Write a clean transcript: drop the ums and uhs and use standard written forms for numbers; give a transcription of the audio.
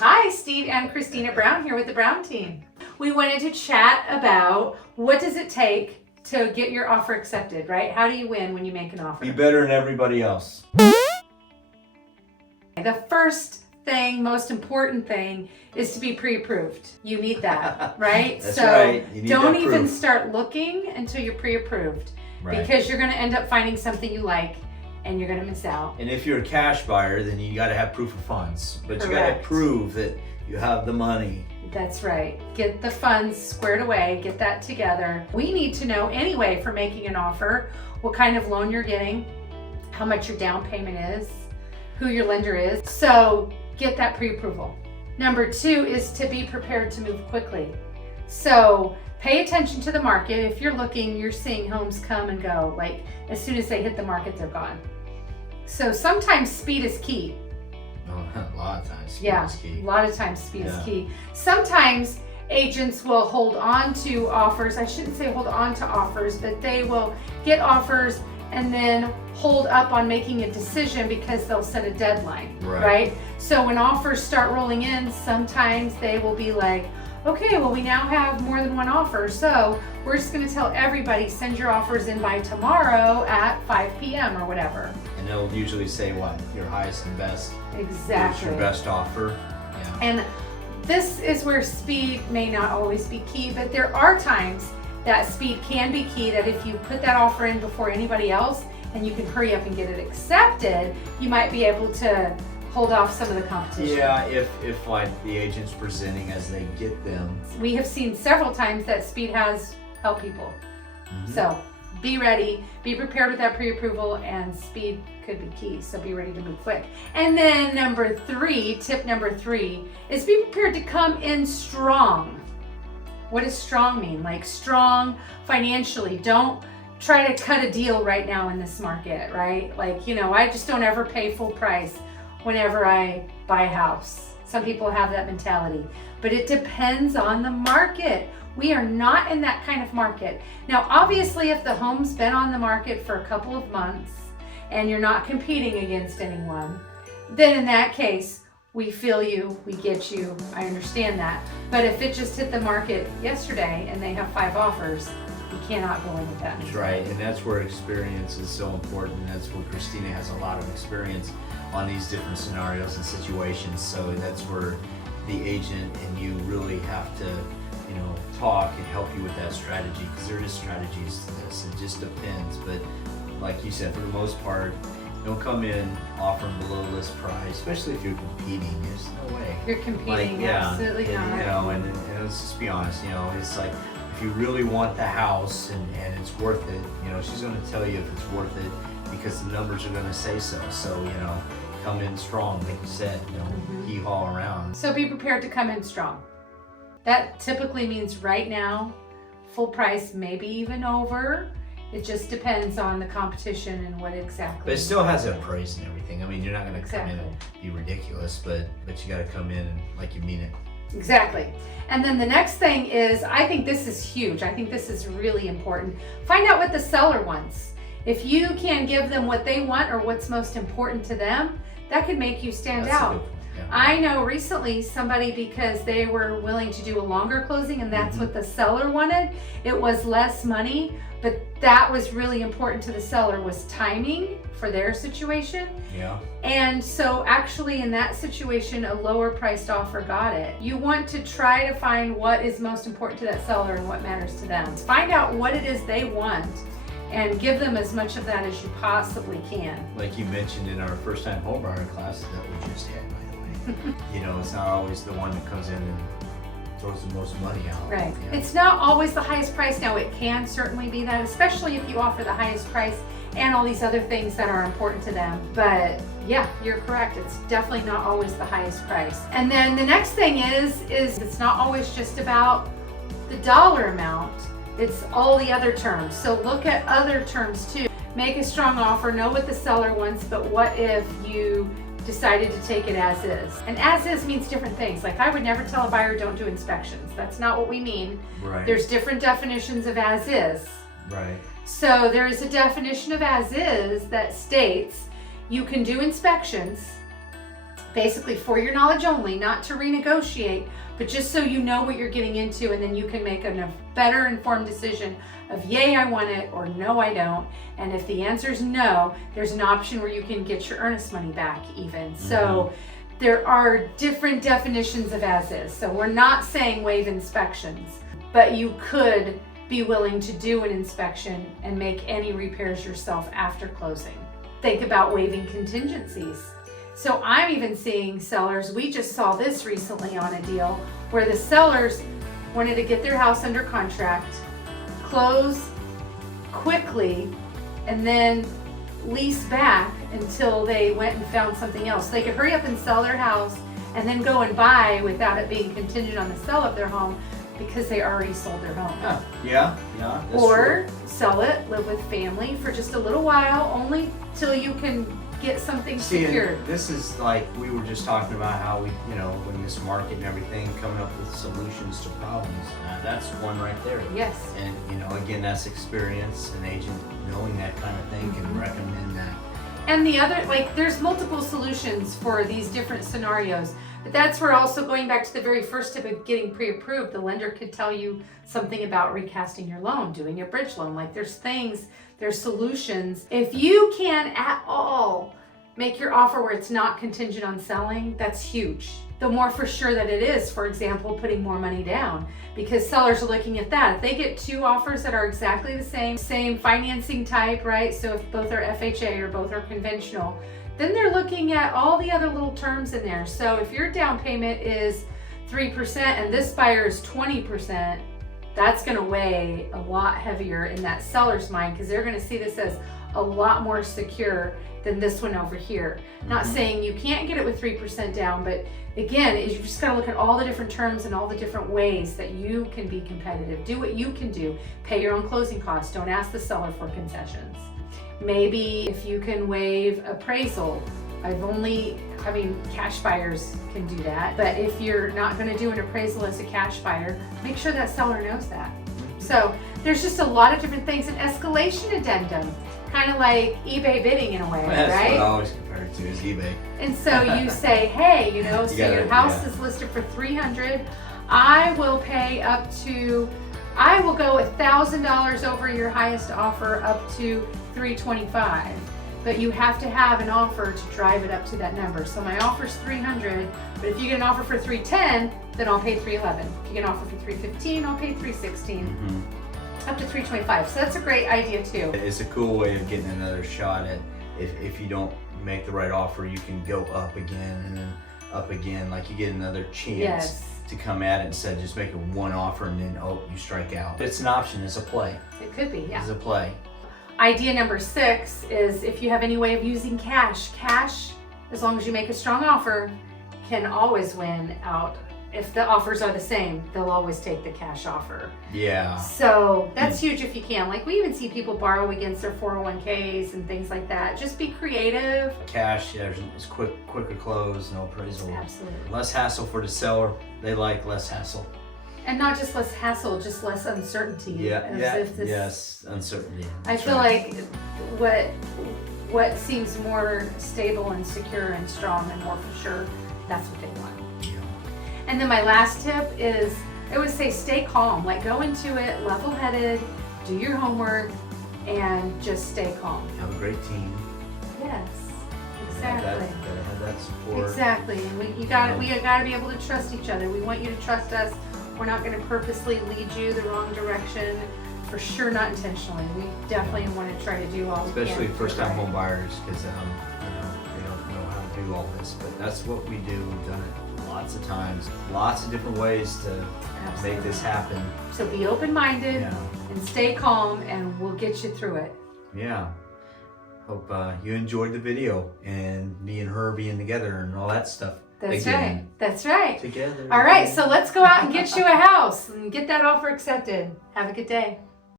Hi, Steve and Christina Brown here with the Brown team. We wanted to chat about what does it take to get your offer accepted, right? How do you win when you make an offer? Be better than everybody else. The first thing, most important thing, is to be pre-approved. You need that, right? That's so right. You need don't that even proof. start looking until you're pre-approved, Right. because you're going to end up finding something you like and you're going to miss out. And if you're a cash buyer, then you got to have proof of funds. But you got Correct. to prove that you have the money. That's right. Get the funds squared away, get that together. We need to know anyway for making an offer what kind of loan you're getting, how much your down payment is, who your lender is. So get that pre-approval. Number 2 is to be prepared to move quickly. So pay attention to the market. If you're looking, you're seeing homes come and go. Like as soon as they hit the market, they're gone. So sometimes speed is key. A lot of times. Yeah, Is key. a lot of times speed is Yeah. key. Sometimes agents will hold on to offers. I shouldn't say hold on to offers, but they will get offers and then hold up on making a decision because they'll set a deadline, right? So when offers start rolling in, sometimes they will be like, okay, well, we now have more than one offer, so we're just going to tell everybody, send your offers in by tomorrow at 5 p.m. or whatever. And they'll usually say what? Your highest and best. Exactly. Here's your best offer. Yeah. And this is where speed may not always be key, but there are times that speed can be key, that if you put that offer in before anybody else and you can hurry up and get it accepted, you might be able to hold off some of the competition. Yeah, if like the agent's presenting as they get them. We have seen several times that speed has helped people. Mhm. So be ready, be prepared with that pre-approval, and speed could be key. So be ready to move quick. And then tip number three is be prepared to come in strong. What does strong mean? Like strong financially. Don't try to cut a deal right now in this market, right? Like, I just don't ever pay full price whenever I buy a house. Some people have that mentality, but it depends on the market. We are not in that kind of market. Now, obviously, if the home's been on the market for a couple of months and you're not competing against anyone, then in that case, we feel you, we get you, I understand that. But if it just hit the market yesterday and they have 5 offers, you cannot go in with that. That's right, and that's where experience is so important. That's where Christina has a lot of experience on these different scenarios and situations. So that's where the agent and you really have to, talk and help you with that strategy, because there is strategies to this. It just depends. But like you said, for the most part, don't come in offering below list price, especially if you're competing. There's no way. You're competing, absolutely not. And let's just be honest. It's like if you really want the house and it's worth it, she's going to tell you if it's worth it because the numbers are going to say so. So come in strong, like you said. Hee-haw around. So be prepared to come in strong. That typically means right now, full price, maybe even over. It just depends on the competition and what exactly. But it still has a price and everything. I mean, you're not going to come in Exactly. and be ridiculous, but you got to come in and like you mean it. Exactly. And then the next thing is, I think this is huge. I think this is really important. Find out what the seller wants. If you can give them what they want or what's most important to them, that could make you stand That's a out. good point, yeah. I know recently somebody, because they were willing to do a longer closing and that's what the seller wanted. It was less money, but that was really important to the seller, was timing for their situation. Yeah. And so actually in that situation, a lower priced offer got it. You want to try to find what is most important to that seller and what matters to them. Find out what it is they want and give them as much of that as you possibly can. Like you mentioned in our first time homebuyer class that we just had, by the way. It's not always the one that comes in and throws the most money out. Right. Yeah. It's not always the highest price. Now it can certainly be that, especially if you offer the highest price and all these other things that are important to them. But yeah, you're correct. It's definitely not always the highest price. And then the next thing is it's not always just about the dollar amount. It's all the other terms. So look at other terms too. Make a strong offer, know what the seller wants, but what if you decided to take it as is? And as is means different things. Like I would never tell a buyer don't do inspections. That's not what we mean. Right. There's different definitions of as is. Right. So there is a definition of as is that states you can do inspections basically for your knowledge only, not to renegotiate, but just so you know what you're getting into, and then you can make a better informed decision of yay, I want it, or no, I don't. And if the answer is no, there's an option where you can get your earnest money back even. So there are different definitions of as is. So we're not saying waive inspections, but you could be willing to do an inspection and make any repairs yourself after closing. Think about waiving contingencies. So I'm even seeing sellers, we just saw this recently on a deal where the sellers wanted to get their house under contract, close quickly, and then lease back until they went and found something else. They could hurry up and sell their house and then go and buy without it being contingent on the sale of their home because they already sold their home. Yeah, that's or true. Sell it, live with family for just a little while, only till you can get something secured. This is like we were just talking about how we, in this market and everything, coming up with solutions to problems. That's one right there. Yes. And again, that's experience. An agent knowing that kind of thing can recommend that. And the other, there's multiple solutions for these different scenarios. But that's where also going back to the very first tip of getting pre-approved, the lender could tell you something about recasting your loan, doing a bridge loan. There's solutions. If you can at all make your offer where it's not contingent on selling, that's huge. The more for sure that it is, for example, putting more money down, because sellers are looking at that. If they get two offers that are exactly the same financing type, right? So if both are FHA or both are conventional, then they're looking at all the other little terms in there. So if your down payment is 3% and this buyer is 20%, that's gonna weigh a lot heavier in that seller's mind, because they're gonna see this as a lot more secure than this one over here. Not saying you can't get it with 3% down, but again, you just gotta look at all the different terms and all the different ways that you can be competitive. Do what you can do. Pay your own closing costs. Don't ask the seller for concessions. Maybe if you can waive appraisal. Cash buyers can do that. But if you're not gonna do an appraisal as a cash buyer, make sure that seller knows that. So there's just a lot of different things. An escalation addendum, kind of like eBay bidding in a way, That's right? what I always compare it to is eBay. And so you say, hey, your house is listed for $300. I will go $1,000 over your highest offer up to $325. But you have to have an offer to drive it up to that number. So my offer's $300, but if you get an offer for $310, then I'll pay $311. If you get an offer for $315, I'll pay $316. Up to $325. So that's a great idea too. It's a cool way of getting another shot at if you don't make the right offer, you can go up again and then up again. Like you get another chance to come at it instead of just making one offer and then you strike out. It's an option. It's a play. It could be, yeah. It's a play. Idea number 6 is if you have any way of using cash, as long as you make a strong offer, can always win out. If the offers are the same, they'll always take the cash offer. Yeah. So that's huge if you can. We even see people borrow against their 401ks and things like that. Just be creative. Cash, it's quicker close, no appraisal. Absolutely. Less hassle for the seller. They like less hassle. And not just less hassle, just less uncertainty. Yes, uncertainty. I feel like what seems more stable and secure and strong and more for sure, that's what they want. Yeah. And then my last tip is, I would say stay calm. Go into it level-headed, do your homework, and just stay calm. Have a great team. Yes, exactly. Gotta have that support. Exactly. And we gotta be able to trust each other. We want you to trust us. We're not going to purposely lead you the wrong direction, for sure not intentionally. We definitely want to try to do all we can. Especially first-time home buyers, because they don't know how to do all this. But that's what we do. We've done it lots of times, lots of different ways to make this happen. So be open-minded and stay calm, and we'll get you through it. Yeah. Hope you enjoyed the video and me and her being together and all that stuff. That's right. That's right. Together. All right, so let's go out and get you a house and get that offer accepted. Have a good day.